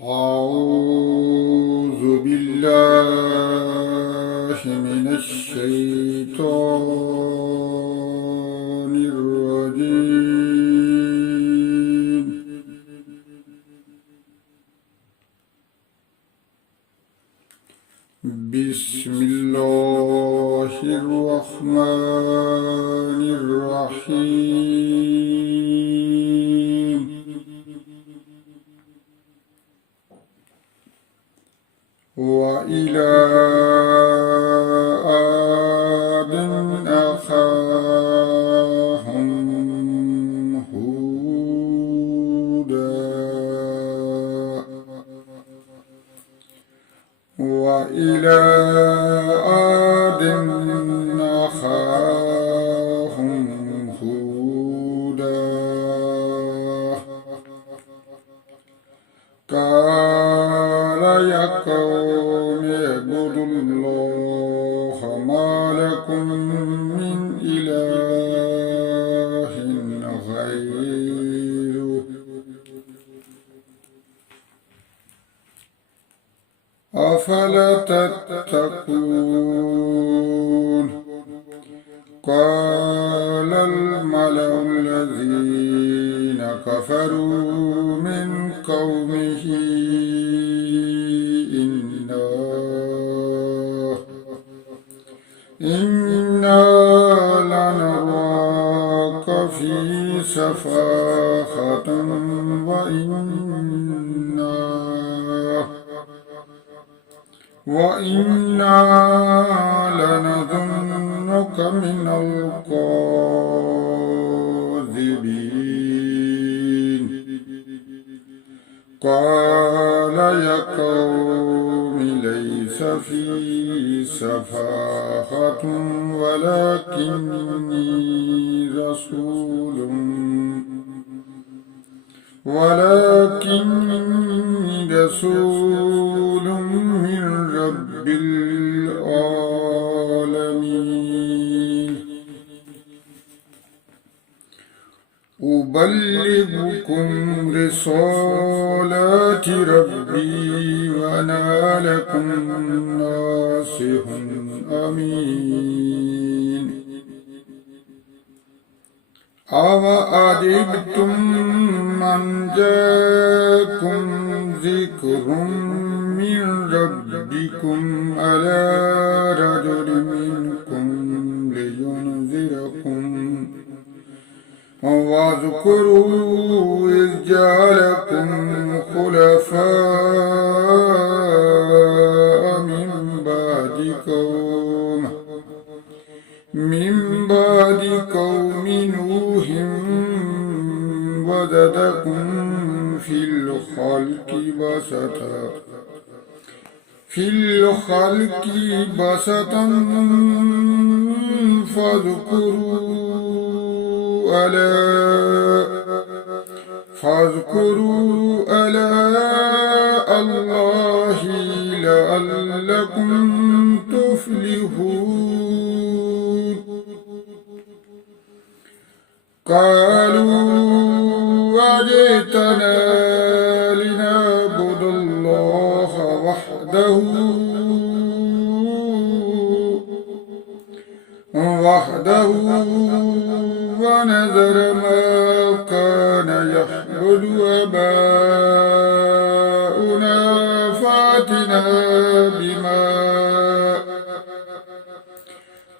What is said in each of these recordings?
أعوذ بالله من الشيطان الرجيم. بسم الله الرحمن الرحيم. وإلى عاد أخاهم هودا وإلى عاد أخاهم هودا قال يا قوم اعبدوا الله ما لكم من إله غيره أفلا تتقون. قال الملأ الذين كفروا من قومه إنا لنراك في سفاهة وإنا لنظنك من الكاذبين. قال يا قوم ليس في سفاهة ولكني رسول من رب العالمين. أبلغكم رسالات ربي وأنا لكم ناصح أمين. أوعجبتم من جاءكم ذكر من ربكم على رجل منكم لينذركم واذكروا إذ جعلكم خلفاء من بعد قوم نوح وزادكم في الخلق بسطا فاذكروا آلاء الله لعلكم تفلحون. قالوا وجئتنا لنعبد الله وحده ونذر ما كان يعبد آباؤنا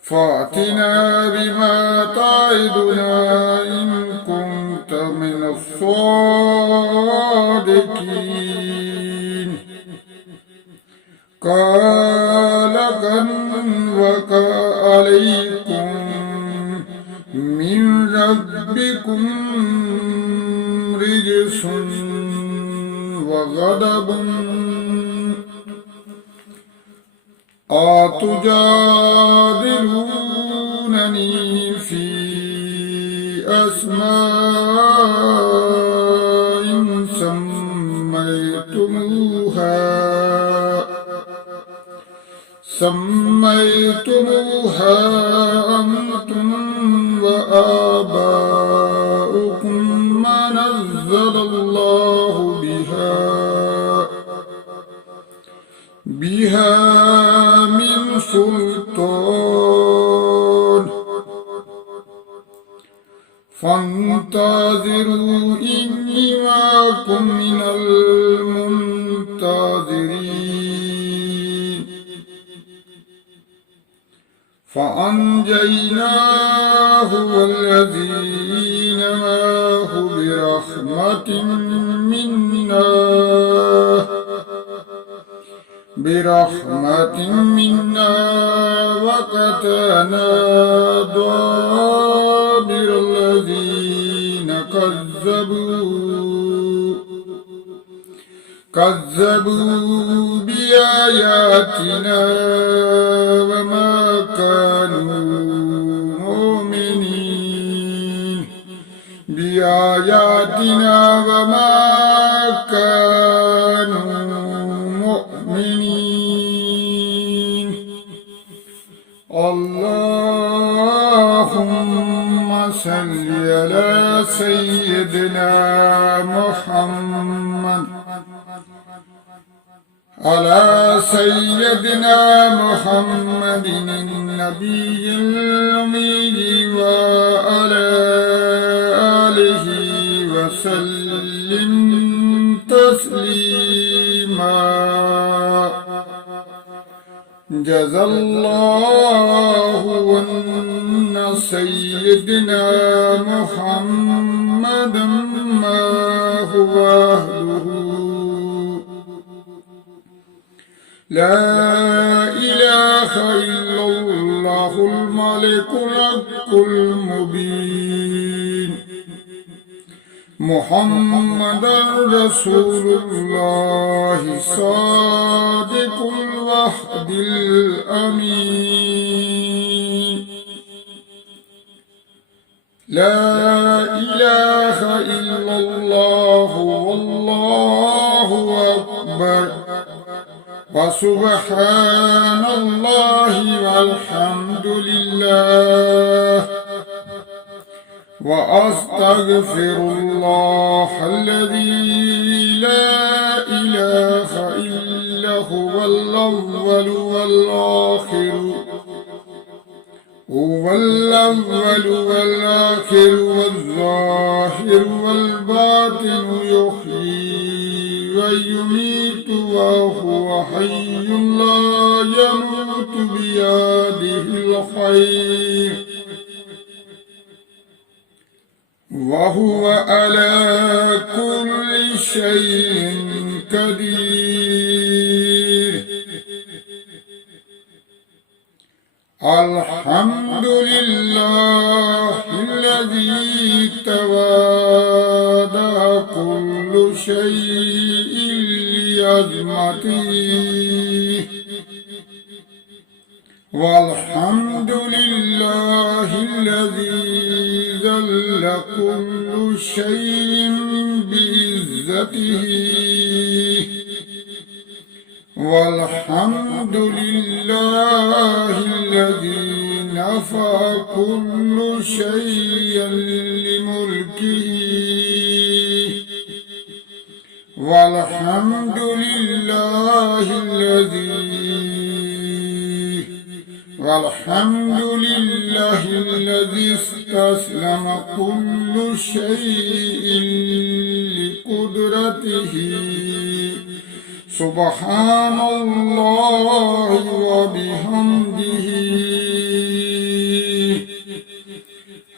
فأتنا بما تعدنا إن كنت من الصادقين. قال كم وقع عليكم من ربكم رجس وغضب أتجادلونني في أسماء سميتموها أنتم وآباؤكم ما نزل الله بها بها من سلطان فانتظروا إني معكم من المنتظرين فأنجيناه والذين معه برحمة منا وقطعنا دابر الذين كذبوا بآياتنا وما كانوا مؤمنين اللهم صل على سيدنا محمد النبي الأمي وعلى آله وسلم تسليما جزى الله عنا سيدنا محمد ما هو أهله لا إله إلا الله الملك الحق المبين محمد رسول الله صادق الوعد الأمين لا إله إلا الله والله أكبر وسبحان الله والحمد لله وأستغفر الله الذي لا إله إلا هو الأول والآخر والظاهر والباطن يحيي ويميت وهو حي لا يموت بيده الخير وهو على كل شيء قدير الحمد لله الذي تواضع كل شيء لعظمته والحمد لله الذي ذل كل شيء بعزته والحمد لله الذي نفى كل شيء لملكه والحمد لله الذي استسلم كل شيء لقدرته سبحان الله وبحمده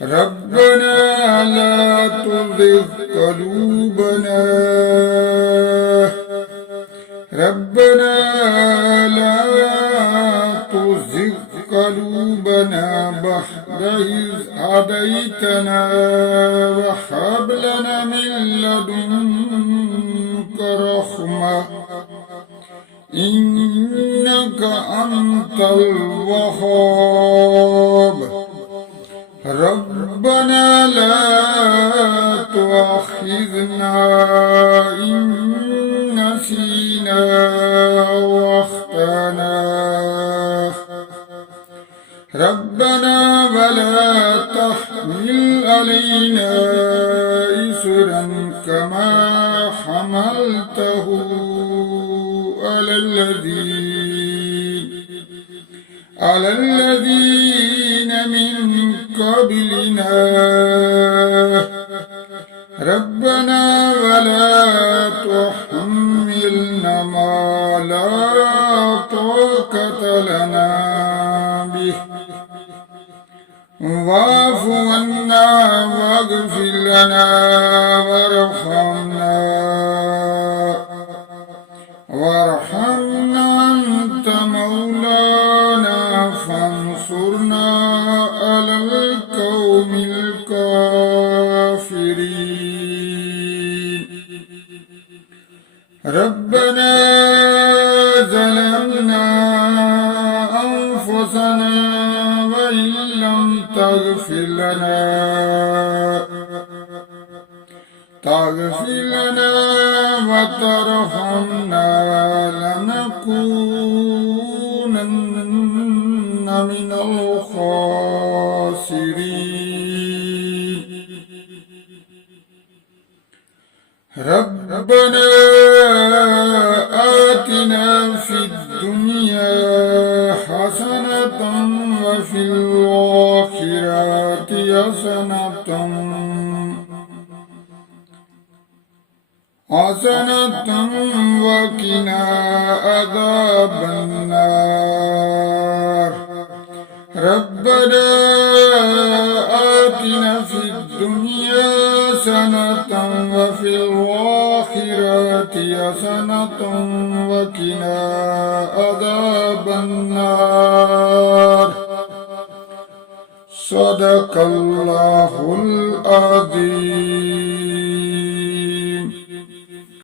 ربنا لا تزغ قلوبنا بعد إذ هديتنا وهب لنا من لدنك رحمة إنك أنت الوهاب ربنا لا تؤاخذنا إن نسينا وأخطأنا ربنا ولا تحمل علينا إصرا كما حملته على الذين على الذين من قبلنا ربنا ولا تحملنا ما لا طاقة لنا به واعف عنا واغفر لنا وارحمنا أنت مولانا فانصرنا على القوم الكافرين ربنا ظلمنا أنفسنا وإن لم تغفر لنا وترحمنا لنكونن من الخاسرين ربنا آتنا في الدنيا حسنة وفي الآخرة حسنة وقنا عذاب النار ربنا آتنا في الدنيا حسنة وفي الآخرة حسنة وقنا عذاب النار صدق الله العظيم.